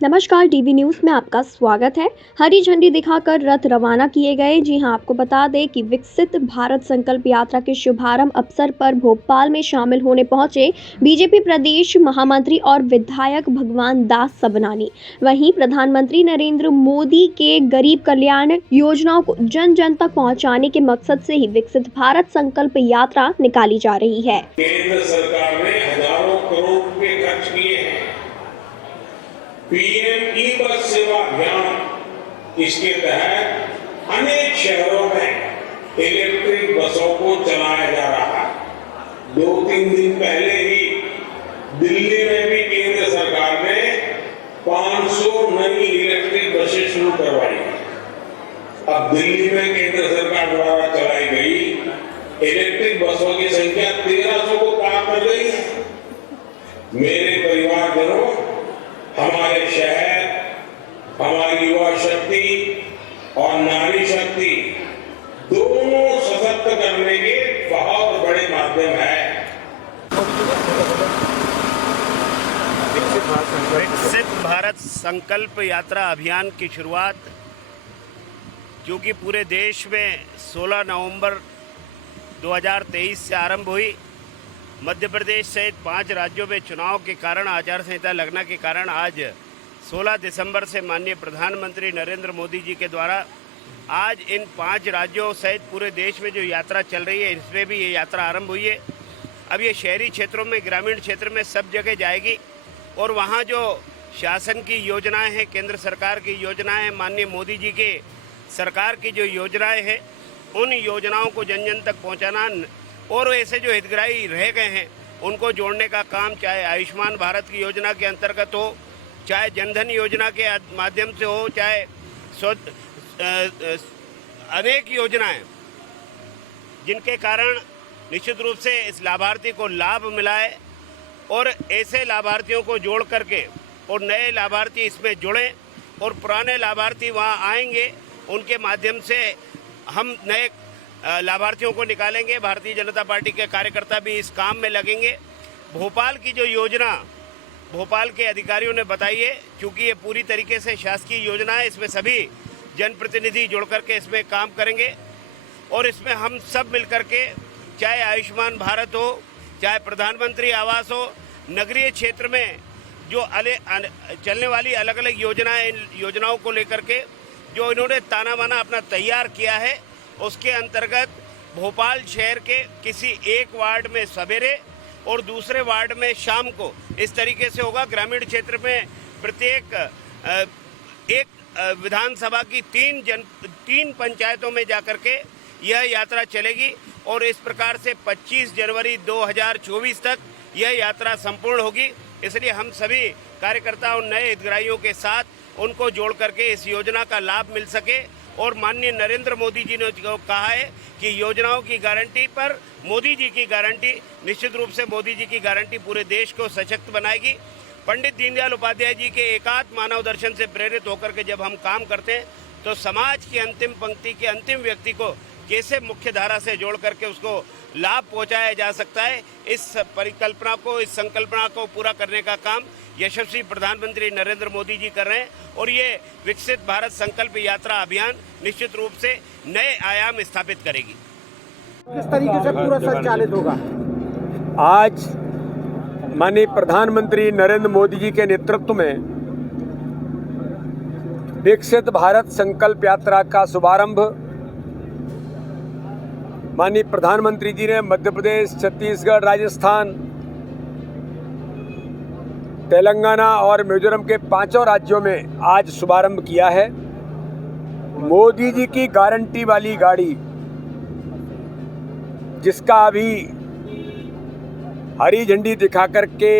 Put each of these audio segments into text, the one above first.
नमस्कार, TV news में आपका स्वागत है। हरी झंडी दिखाकर रथ रवाना किए गए। जी हां, आपको बता दें कि विकसित भारत संकल्प यात्रा के शुभारंभ अवसर पर भोपाल में शामिल होने पहुंचे बीजेपी प्रदेश महामंत्री और विधायक भगवान दास सबनानी। वहीं प्रधानमंत्री नरेंद्र मोदी के गरीब कल्याण योजनाओं को जन जन तक पहुंचाने के मकसद से ही विकसित भारत संकल्प यात्रा निकाली जा रही है। केंद्र सरकार ने हजारों करोड़ रुपए खर्च किए हैं। पीएम ई बस सेवा अभियान, इसके तहत अनेक शहरों में इलेक्ट्रिक बसों को चलाया जा रहा है। 2-3 दिन पहले ही दिल्ली में भी केंद्र सरकार ने 500 नई इलेक्ट्रिक बसें शुरू करवाई है। अब दिल्ली में केंद्र सरकार द्वारा चलाई गई इलेक्ट्रिक बसों की संख्या 1300 को पार कर गई है। मेरे परिवारजनों, हमारे शहर, हमारी युवा शक्ति और नारी शक्ति दोनों सशक्त करने के बहुत बड़े माध्यम है। विकसित भारत संकल्प यात्रा अभियान की शुरुआत जो कि पूरे देश में 16 नवंबर 2023 से आरंभ हुई। मध्य प्रदेश सहित 5 राज्यों में चुनाव के कारण, आचार संहिता लगने के कारण आज 16 दिसंबर से माननीय प्रधानमंत्री नरेंद्र मोदी जी के द्वारा आज इन 5 राज्यों सहित पूरे देश में जो यात्रा चल रही है, इसमें भी ये यात्रा आरंभ हुई है। अब ये शहरी क्षेत्रों में, ग्रामीण क्षेत्र में सब जगह जाएगी और वहाँ जो शासन की योजनाएं हैं, केंद्र सरकार की योजनाएं हैं, माननीय मोदी जी के सरकार की जो योजनाएं हैं, उन योजनाओं को जन जन तक पहुँचाना और ऐसे जो हितग्राही रह गए हैं उनको जोड़ने का काम, चाहे आयुष्मान भारत की योजना के अंतर्गत हो, चाहे जनधन योजना के माध्यम से हो, चाहे अनेक योजनाएं जिनके कारण निश्चित रूप से इस लाभार्थी को लाभ मिला है और ऐसे लाभार्थियों को जोड़ करके और नए लाभार्थी इसमें जुड़ें और पुराने लाभार्थी वहाँ आएंगे, उनके माध्यम से हम नए लाभार्थियों को निकालेंगे। भारतीय जनता पार्टी के कार्यकर्ता भी इस काम में लगेंगे। भोपाल की जो योजना भोपाल के अधिकारियों ने बताई है, चूँकि ये पूरी तरीके से शासकीय योजना है, इसमें सभी जनप्रतिनिधि जुड़ करके इसमें काम करेंगे और इसमें हम सब मिल करके, चाहे आयुष्मान भारत हो, चाहे प्रधानमंत्री आवास हो, नगरीय क्षेत्र में जो चलने वाली अलग अलग योजनाएं, इन योजनाओं को लेकर के जो इन्होंने ताना बाना अपना तैयार किया है, उसके अंतर्गत भोपाल शहर के किसी एक वार्ड में सवेरे और दूसरे वार्ड में शाम को इस तरीके से होगा। ग्रामीण क्षेत्र में प्रत्येक एक विधानसभा की 3 पंचायतों में जाकर के यह यात्रा चलेगी और इस प्रकार से 25 जनवरी 2024 तक यह यात्रा संपूर्ण होगी। इसलिए हम सभी कार्यकर्ताओं, नए हितग्राहियों के साथ उनको जोड़ करके इस योजना का लाभ मिल सके और माननीय नरेंद्र मोदी जी ने कहा है कि योजनाओं की गारंटी पर मोदी जी की गारंटी, निश्चित रूप से मोदी जी की गारंटी पूरे देश को सशक्त बनाएगी। पंडित दीनदयाल उपाध्याय जी के एकात्म मानव दर्शन से प्रेरित होकर के जब हम काम करते हैं तो समाज की अंतिम पंक्ति के अंतिम व्यक्ति को कैसे मुख्य धारा से जोड़ करके उसको लाभ पहुंचाया जा सकता है, इस परिकल्पना को, इस संकल्पना को पूरा करने का काम यशस्वी प्रधानमंत्री नरेंद्र मोदी जी कर रहे हैं और ये विकसित भारत संकल्प यात्रा अभियान निश्चित रूप से नए आयाम स्थापित करेगी। किस तरीके से पूरा संचालित होगा? आज माननीय प्रधानमंत्री नरेंद्र मोदी जी के नेतृत्व में विकसित भारत संकल्प यात्रा का शुभारंभ माननीय प्रधानमंत्री जी ने मध्य प्रदेश, छत्तीसगढ़, राजस्थान, तेलंगाना और मिजोरम के 5 राज्यों में आज शुभारंभ किया है। मोदी जी की गारंटी वाली गाड़ी, जिसका अभी हरी झंडी दिखा करके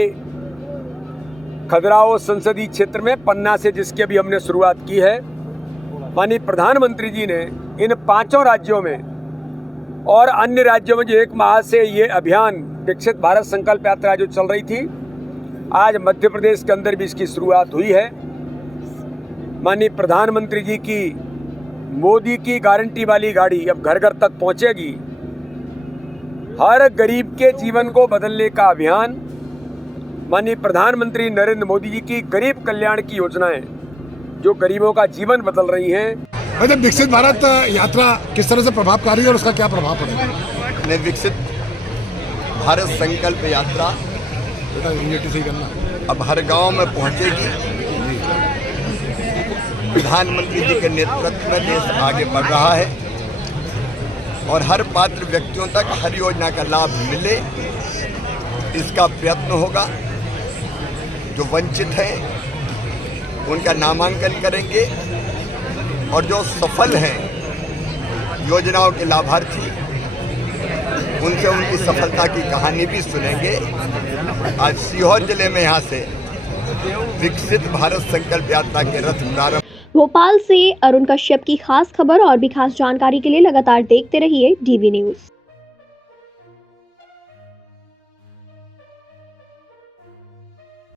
खजुराहो संसदीय क्षेत्र में पन्ना से जिसकी अभी हमने शुरुआत की है, माननीय प्रधानमंत्री जी ने इन 5 राज्यों में और अन्य राज्यों में जो 1 माह से ये अभियान विकसित भारत संकल्प यात्रा जो चल रही थी, आज मध्य प्रदेश के अंदर भी इसकी शुरुआत हुई है। माननीय प्रधानमंत्री जी की मोदी की गारंटी वाली गाड़ी अब घर घर तक पहुंचेगी। हर गरीब के जीवन को बदलने का अभियान माननीय प्रधानमंत्री नरेंद्र मोदी जी की गरीब कल्याण की योजनाएं जो गरीबों का जीवन बदल रही हैं। मतलब विकसित भारत यात्रा किस तरह से प्रभावकारी है और उसका क्या प्रभाव पड़ेगा? ने विकसित भारत संकल्प यात्रा सही करना अब हर गांव में पहुंचेगी। प्रधानमंत्री जी के नेतृत्व में देश आगे बढ़ रहा है और हर पात्र व्यक्तियों तक हर योजना का लाभ मिले, इसका प्रयत्न होगा। जो वंचित हैं उनका नामांकन करेंगे और जो सफल हैं योजनाओं के लाभार्थी, उनसे उनकी सफलता की कहानी भी सुनेंगे। आज सीहोर जिले में यहाँ से विकसित भारत संकल्प यात्रा के रथ प्रारंभ। भोपाल से अरुण कश्यप की खास खबर और भी खास जानकारी के लिए लगातार देखते रहिए डीवी न्यूज़।